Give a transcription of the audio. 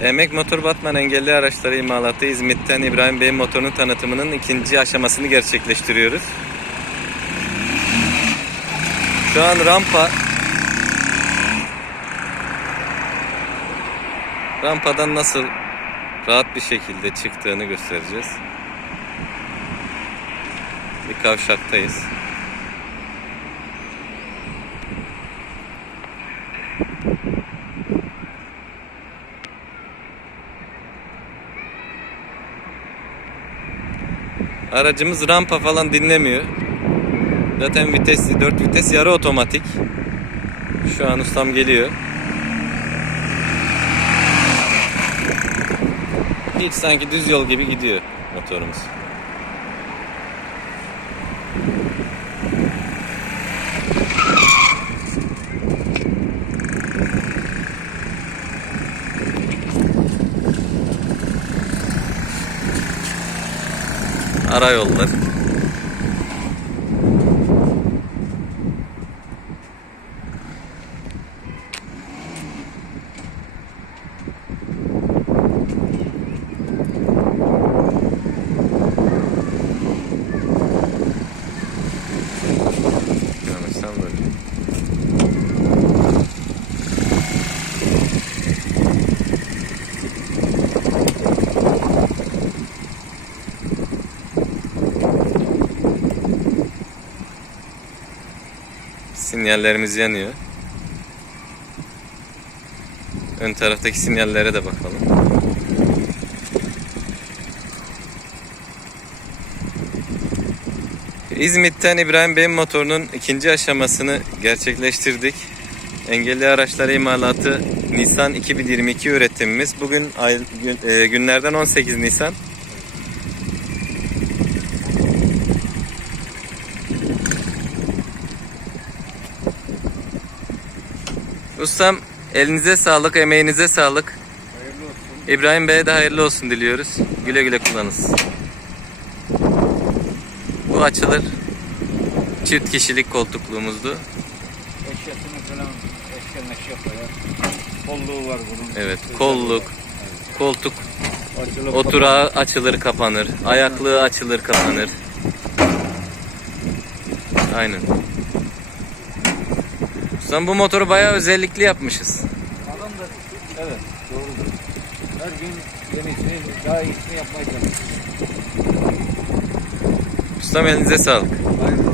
Emek Motor Batman engelli araçları imalatı İzmit'ten İbrahim Bey'in motorunun tanıtımının ikinci aşamasını gerçekleştiriyoruz. Şu an rampa rampadan nasıl rahat bir şekilde çıktığını göstereceğiz. Bir kavşaktayız. Aracımız rampa falan dinlemiyor. Zaten vitesi 4 vites yarı otomatik. Şu an ustam geliyor. Hiç sanki düz yol gibi gidiyor motorumuz. Ara Sinyallerimiz yanıyor. Ön taraftaki sinyallere de bakalım. İzmit'ten İbrahim Bey'in motorunun ikinci aşamasını gerçekleştirdik. Engelli araçlar imalatı Nisan 2022 üretimimiz. Bugün e, günlerden 18 Nisan. Ustam elinize sağlık, emeğinize sağlık. Hayırlı olsun. İbrahim Bey'e de hayırlı olsun diliyoruz. Güle güle kullanınız. Bu açılır. Çift kişilik koltukluğumuzdu. Eşyasını falan eşya meşya koyar. Kolluğu var bunun. Evet, kolluk, koltuk Açılıp oturağı açılır kapanır. Ayaklığı açılır kapanır. Aynen. Ustam bu motoru bayağı özellikli yapmışız. Adam da evet doğrudur. Her gün yenisini daha iyisini yapmaya çalışıyor. Ustam elinize sağlık. Hayırlı.